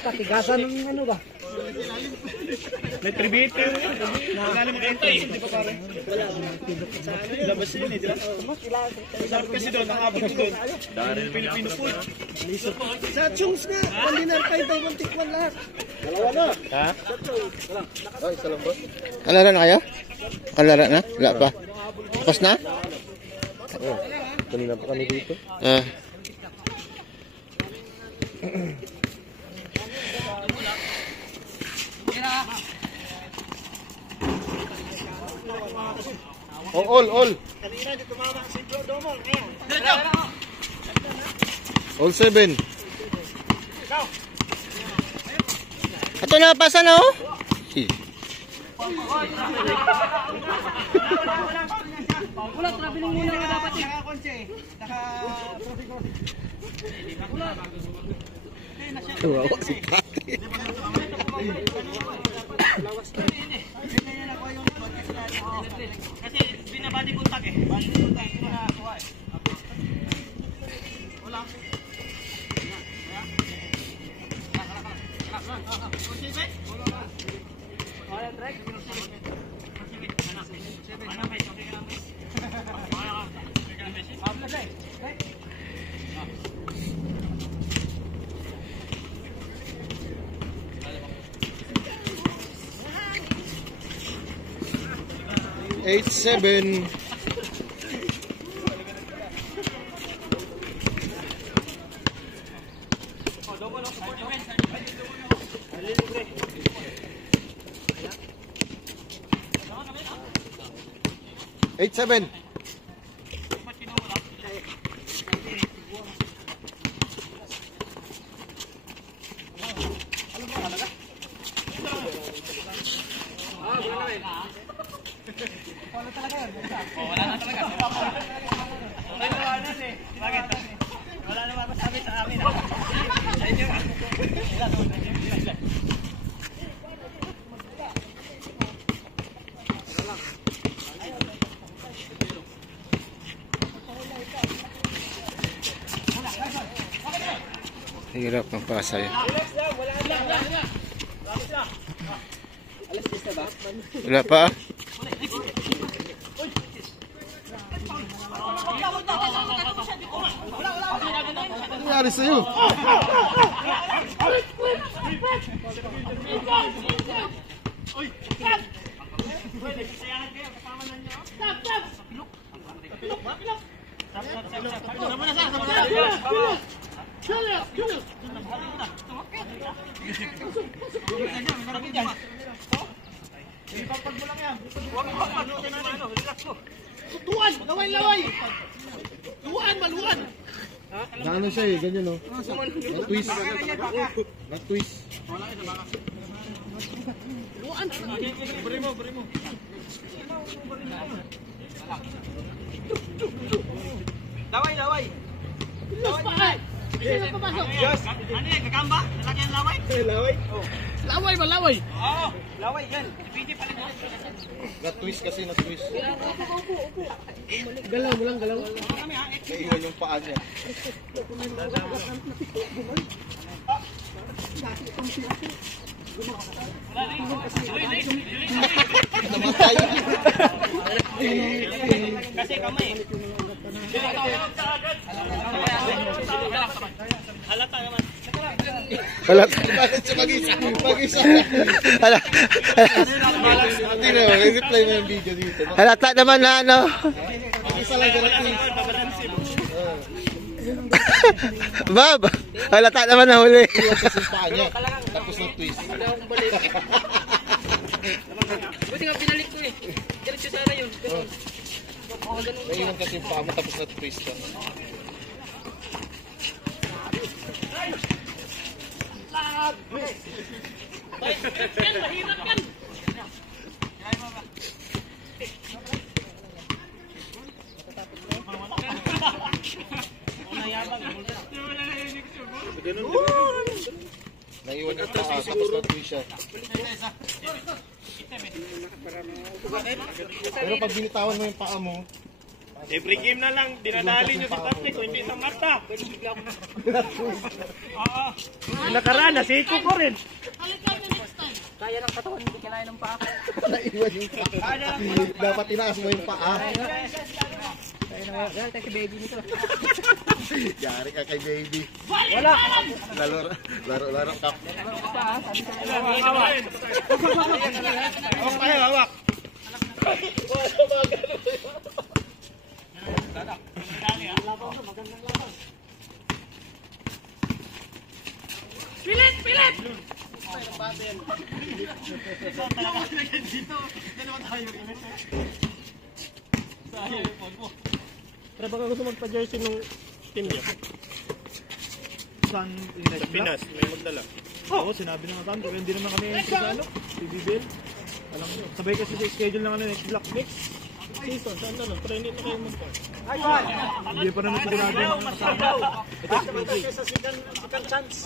Patigasan ng ano ba? May tribute nagalim ang entry, hindi pa pare. Labas yun eh, di ba? Sarap kasi doon, nakabot doon. Filipino food. Sa chunks nga, kandinan tayo tayo ng tikman lahat. Dalawa na. Ha? Oh, isa lang ba? Kalala na kayo? Kalala na? Wala pa. Tapos na? Oh, kanina pa kami dito. Oh, all. Kanina di tumama si Joe Domol. All 7. Ito na, pasa na oh. Wala, traveling muna nga dapat eh. Naka-konse. Kawawa si Pati. Kasi binabadi kontak eh. Badi kontak ito na kuha eh. Wala. Eight, 7. Eight, 7. Wala talaga yun. Wala na talaga. Wala na eh. Bakit? Wala na masasabi sa amin. Sa inyo. Hirap ng pasay. Wala pa ah. Ano nangyari sa'yo? Ipapag mo lang yan. Huwag mo pagpalutin na ano. Relax mo. Tuan! Laway! Maluan! Ano siya eh, ganyan oh. Na-twist. Na-twist. Luan! Buri mo. Laway. Sino papasok? Yes. Ano yan? Kakamba? Lalaki ang laway? Laway? Laway ba? Laway? Oo. Laway yan. Pwede pala mo. Na-twist kasi, na-twist. Galaw mo lang, galaw. Naiwan yung paa niya. Namatay. Kasi kamay. Halata naman. Halata. Bakit siya mag-isa? Hindi na, i-reply mo yung video dito. Halata naman na ano. Mag-isa lang ganun. Bob, halata naman na huli. Kasi yung paa niya. Tapos na-twist. Buti nga pinalik ko eh. Diretso sana yun. Naiwan kasi yung paa mo tapos na-twist ka. Mahirap yan. Naiwan yung paa tapos na-twist siya. Pero pag binitawan mo yung paa mo, Every game na lang, dinadali nyo si Patrick, kung hindi sa Marta. Oo. Nakaraan, nasiko ko rin. Kaya ng katawan, hindi kailangan ng paa. Naiwan yung paa. Dapat tinaas mo yung paa. Kaya na wala tayo si baby nito. Yari ka kay baby. Wala! Laro kap. Okay, hawak. Pilit! Pilit! Pero baka gusto magpa-jersey nung team niya. Saan Sa Pinas, may magdala. Oo, sinabi na nga kami. Pero hindi naman kami sa ano, PBBL. Alam nyo, sabay kasi sa schedule ng ano, next block next Season, saan na lang? Pero hindi na kayo mag-start. Hindi pa naman sigurado yung kasama.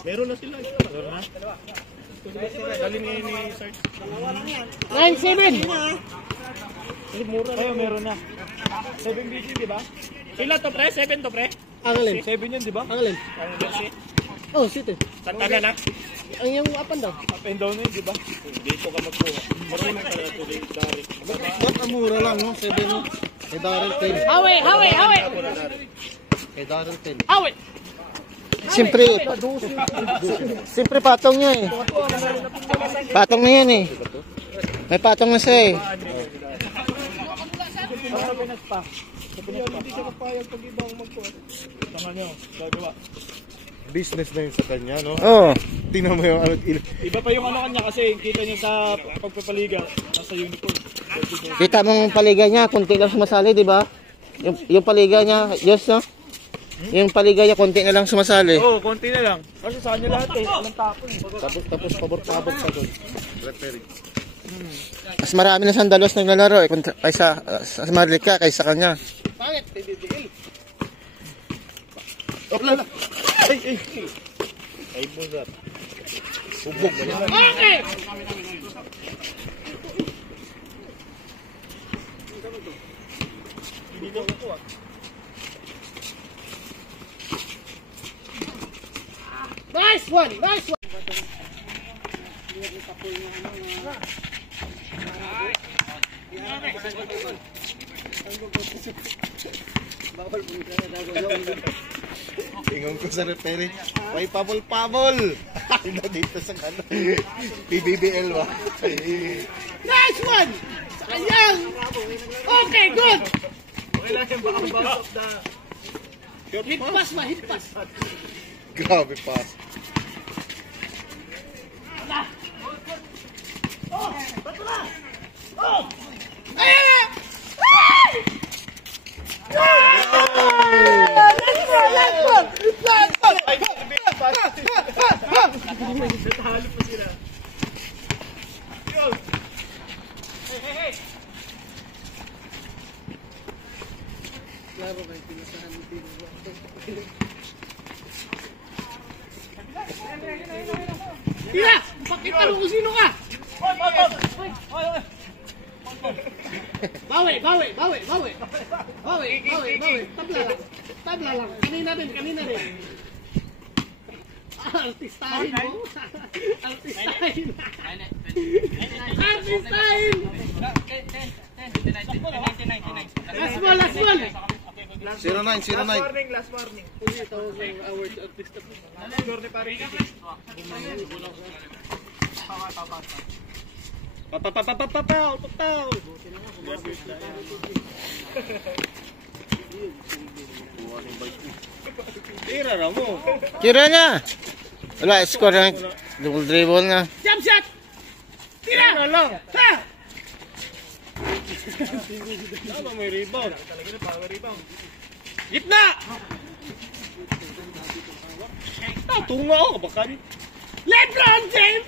Meron na sila. Meron na? Galing ngayon ni Sarge. 9-7! Kaya meron na. 7 BG, di ba? Ilan to pre? 7 to pre? Ang alin? 7 yun, di ba? Ang alin? Ang jersey? Oh, city. Santana na? Ang yung up and down. Up and down yun, di ba? Dito ka magkuha. Marunong ka na tuloy. Dari. Ba't ang mura lang, no? 7. Kay Daryl 10. Hawi! Hawi! Hawi! Kay Daryl 10. Hawi! Siyempre patong niya eh. Patong na yan eh. May patong na siya eh. Sa Pinas pa. Hindi siya kapayag pag ibang magkuha. Tama nyo, gagawa. Business na yun sa kanya, no? Oo. Tingnan mo yung ano. Iba pa yung ano kanya kasi kita niyo sa pagpapaliga, nasa uniform. Kita mong paliga niya, konti lang sumasali, di ba? Yung paliga niya, Diyos no? Yung paliga niya, konti na lang sumasali. Oo, konti na lang. Kasi sa kanya lahat eh, walang tapon. Tapos pabor-pabor sa doon. Referee. Mas marami na sandalos naglalaro eh, kaysa sa Marlica, kaysa kanya. Bakit? PBBL. Opla na. Ay. Ay, buzat. Bubog. Okay! Nice one! Nice one! Ingon ko sa referee. May pabol-pabol. Ina dito sa kanan. PBBL ba? Nice one! Sayang! Okay, good! Hit pass ba? Hit pass! Grabe pass. Ayan! Tira! Pakita mo kung sino ka! Bawi! Tabla lang. Kanina rin. Artistahin mo. Artistahin. Last ball. 09. Last warning. Papaw. Tira na mo. Tira na! Wala, score na. Double dribble na. Jump shot! Tira! Tira lang. Ha! Tama, may rebound. Gitna! Tunga ako, baka ni. LeBron James!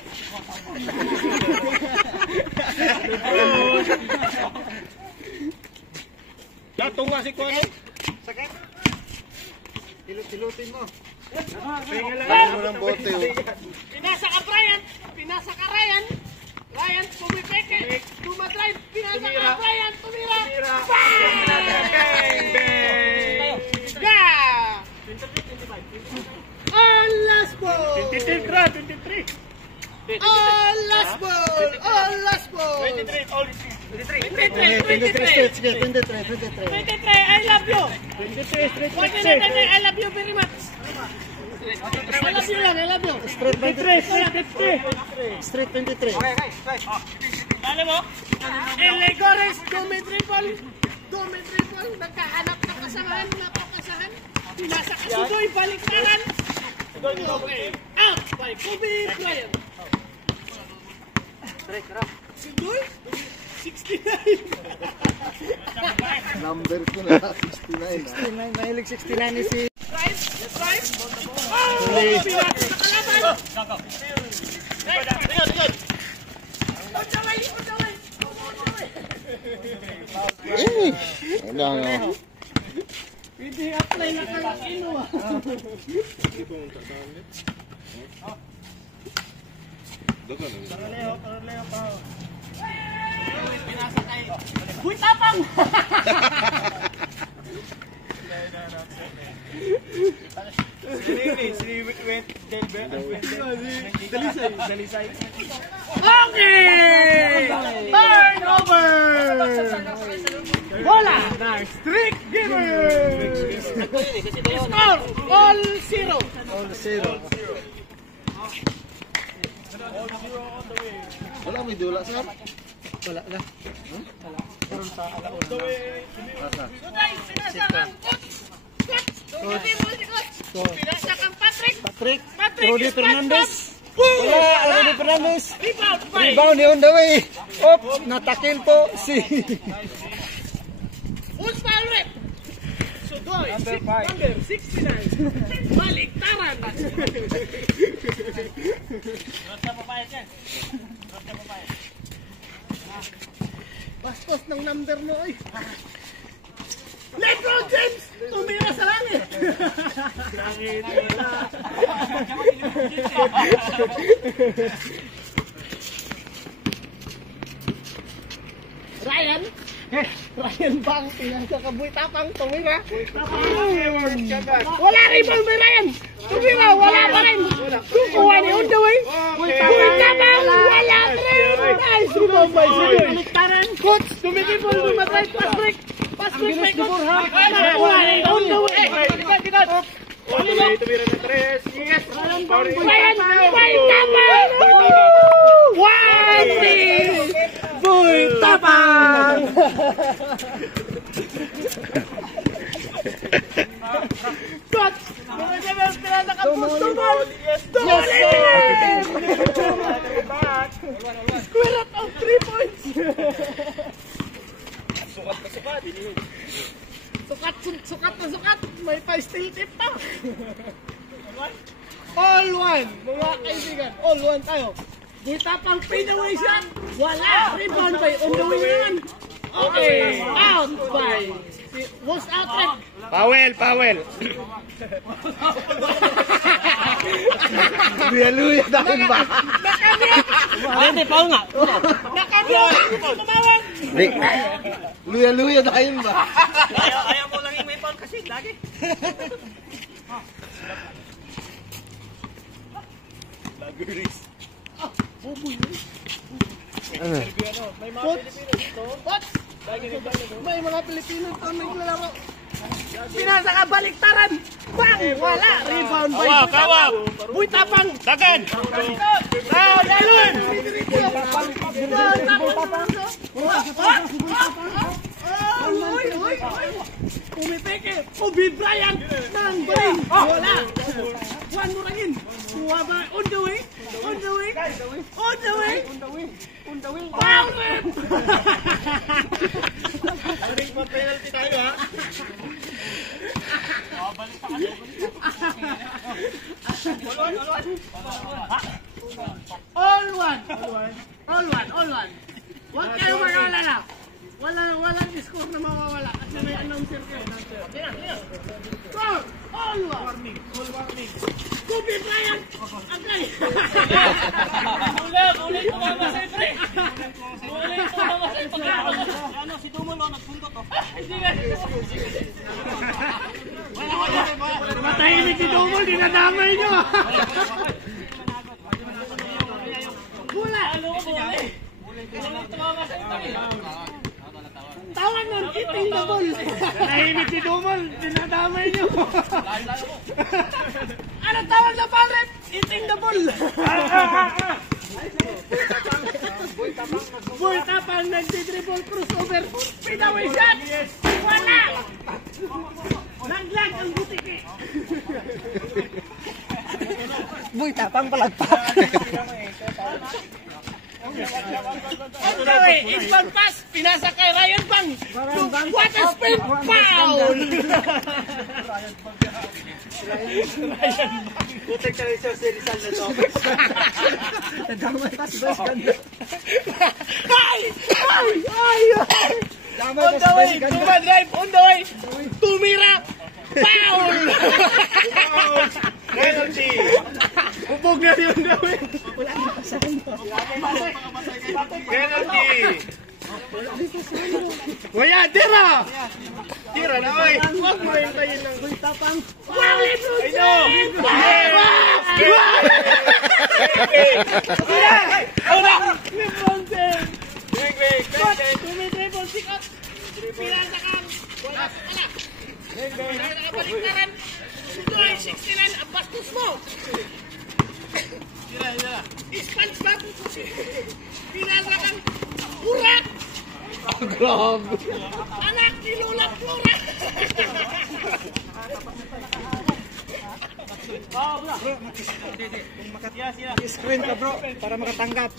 Tunga si Kuan. Tilutin mo. Ah! Mo ng bote. Pinasa ka, Brian! Ryan, pumipeke! Tumadrive! Pinasa ka, Brian! Tumira! Bang! 23, all 23. 23, I love you. 23, 23, I love you very much. I love you lang, I love you. Street 23. Street 23. Dali mo? LA Gores, Dumi Triple. Nagkahanap ng kasamahan, napakasahan. Pinasa ka Sudoy, baliktaran. Out by Kobe Bryant. Sudoy, 69. Number ko na, 69. 69, mahilig 69 ni si... Right. Oh, pinasa sa kalaban. Wala nga. Hindi apply na kalakino. Uy, tapang! Dalisay. Okay! Turnover! Bola ng Streak Gamer! Score! All zero! Wala, may dula, sir. Wala na. Sinasakang Sinasakang Patrick! Patrick. Patrick Rudy is Fernandez. Boom! Wala, Rudy Fernandez. Rebound by Rebound on the way. Op, natakil po si... Who's foul rep? Sudoy, number 69. Baliktaran. Bastos ng number mo ay. LeBron James! Tumira sa langit! Ryan? Ryan bang pinagkakabuy tapang tumira? Wala rebound by Ryan! Tumira, wala pa rin! Kukuha ni Undaway! Buy tapang! Wala pa rin! Nice rebound by Sudoy! Coach, tumikipon, dumatry, pass break! Pass break by Coach! Kukuha ni Undaway! Tumira ng 3. Yes. Ryan! Buy tapang! Buy tapang! Coach! Tumikipon, pinakapos! Square out of 3 points! Sukat! May pa-steel tip pa! All one! Mga kaibigan, all one tayo. Dita pang fadeaway shot! Wala! Rebound by on the way naman! Okay! Out by... Was out red! Powell. Luya-luya dahil ba? Hindi, Paul nga! Nakabiyot! Tumawag! Luya-luya dahil ba? Ayaw mo lang yung may foul kasi lagi. May mga Pilipino ito naglalaro. Pinasa ka baliktaran. Bang! Wala! Rebound by Kawak! Buy tapang! Dagan! Dalun! Umipeke! Kobe Bryant! Nang baling! Wala! Juan Murangin! Kuha ba? On the way! Foul rip! Penalty tayo ha. All one! Huwag kayo mag-alala! Walang score na mawawala kasi may announcer kayo. Score! All one! Kobe Bryant! Agay! Uli! Tumama sa itre! Ano, si Dumolo nagpunto to. Matahimik si Dumol, dinadamay nyo! Bula! Tumama sa in the ball. Nahimik si Dumal, dinadamay niyo. Ano tawag na pangret? It's in the ball. Boy tapang nagdi-dribble crossover. Pinaway shot. Wala. Naglag ang butiki. Boy, tapang palagpak. On the way, it's bang pass. Pinasa kay Ryan Bang. What a spin foul. Putek ka rin siya si Rizal na to. On the way, Tuma drive, on the way. Tumira. Foul. Penalty. Upog na yun gawin. Penalty. Wala, tira. Tira na, oy. Huwag mo yung tayo ng tapang. Wow, Lebron I know. Lebron James. Big. Tumidribble, sikot. Pinasa kang. Wala. Nakakabaliktaran. Tuloy, 69, ang bastos mo. Ispanch ba? Pinasa kang. Urak. Grabe. Anak ni Lola Flora. Screen ka bro, para makatanggap.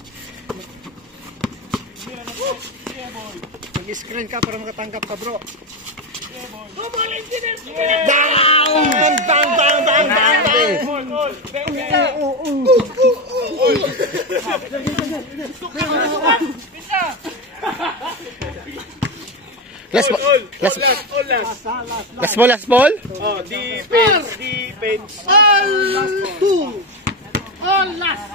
Mag-screen ka para makatanggap ka bro. Bumol engineer. Last ball. Last ball, last ball. Oh, defense. All two. All last.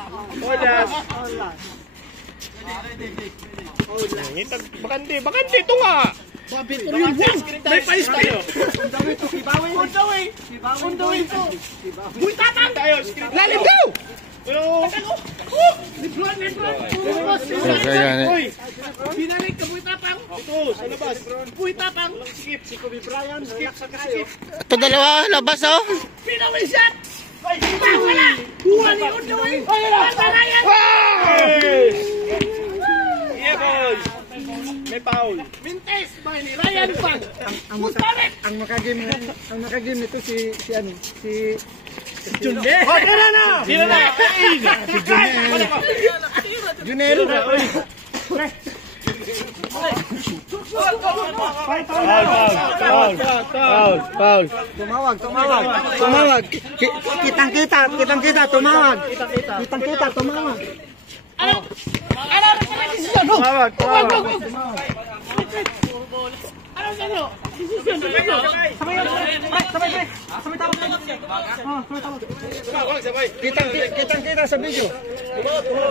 Bakante ito nga. May pa-spin. On the way to. Uy, tapang. Lalim go! Lebron. Ayan. Binalik ka, Uy, tapang. Ito, sa labas. Uy, tapang. Skip, si Kobe Bryant. Skip, skip. Ito dalawa, labas oh. Pinaway shot. Wala. Kuha ni on the way. Pantanayan. Yeah, boys. May foul. Mintes by ni Ryan Bang. Mustarek. Ang makagame nito si Junne. Oh, tira na. Junel. Foul. Tumawag. Kitang-kita, tumawag. Kitang-kita, tumawag. Ano ang desisyon? Tumawag. Anong ano? Desisyon. Sabay. Kitang-kita sa video.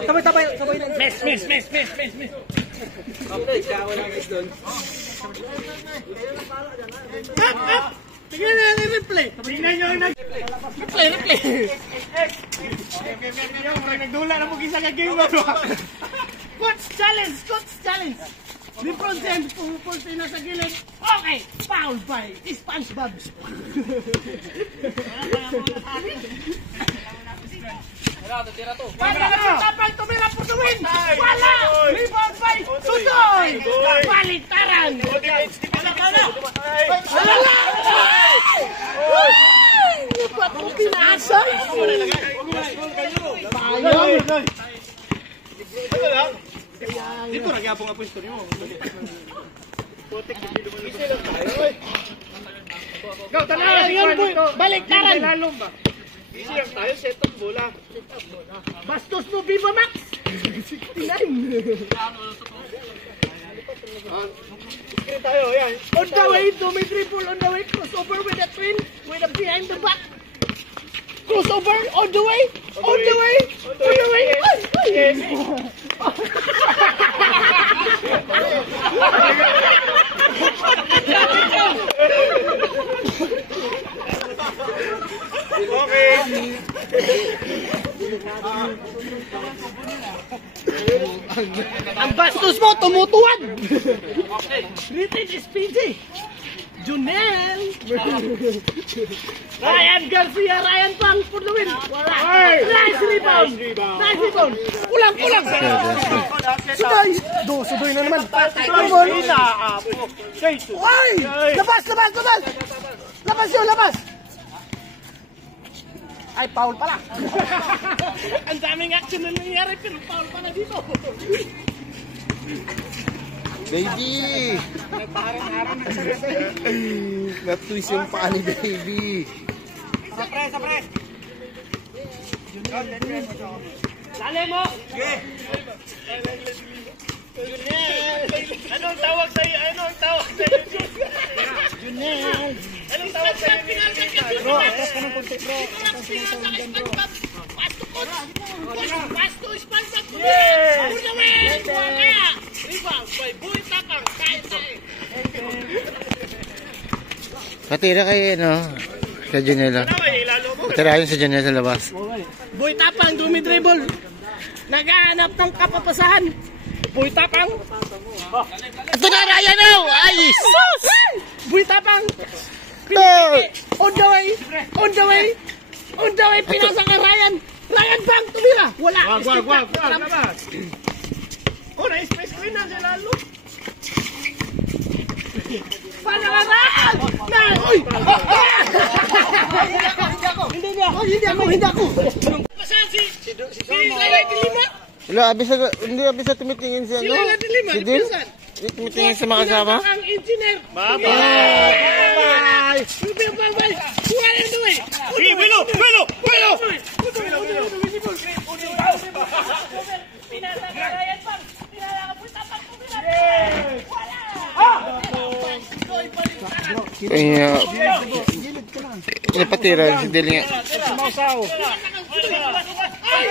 Sabay. Miss. Up. Tingnan na yung replay. Tingnan nyo yung Replay. nagdula na mo isa ka game ba? Coach challenge. Lebron James pumupulti na sa gilid. Okay, foul by SpongeBob. Tapang tumira po to win. Wala. Rebound by Sudoy. Baliktaran. Wala. Ba't mo pinasa? Dito na kaya po nga pwesto niyo. Go, tanaw. Baliktaran. Easy lang tayo, set up bola. Bastos mo, Viva Max. 69. Screen tayo, yan. On the way, Tommy dribble on the way, crossover with a twin, with a behind the back. Crossover, on the way. Okay. Ang bastos mo, tumutuwad. British SPG. Junel. Ryan Garcia, Ryan Pang for the win. Wala. Nice rebound. Nice rebound. Kulang. Sudoy. Sudoy na naman. Ay! Labas. Labas. Ay, foul pala. Ang daming action na nangyayari pero foul pala dito. Baby! Na-twist yung paa ni baby. Sa pre. Lale mo. Anong tawag sa'yo? Anong tawag sa'yo? Anong tawag sa'yo? Bro, atas ka ng konti, bro. Pasto, SpongeBob. Tournament. Wala. Rebound by Boy Tapang. Kain. Patira kayo, no? Sa Junela. Patirahin sa Junela sa labas. Boy Tapang, dumidribble. Naghahanap ng kapapasahan. Boy Tapang. Ito na, Ryan, no! Ay! Boy Tapang. On the way. Pinasa ka Ryan. Ryan Pang, tumira. Wala. Wag. Labas. Oh, na-space ko yun na sila lalo. Panangaral! Uy! Hindi ako. Saan si Lala de Lima? Wala, hindi abis na tumitingin si ano? Si Lala de Lima, Si Dil? pinsan. Hindi tumitingin sa mga kasama? Ang engineer. Bye-bye. Bye! Wala na way. Hey, Willo! Pinasa ka Ryan Pang. Pinasa ka Boy Tapang. Kaya patira si Dil nga. Sumasaw. Ay!